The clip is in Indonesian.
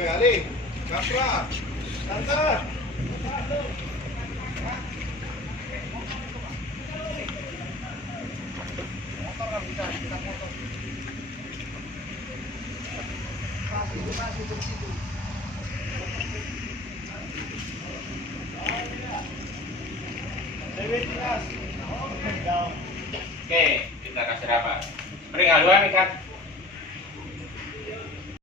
Oke, Ali. Kapra. Tante. Oke, kita kasih apa? Mending haluan nih kan?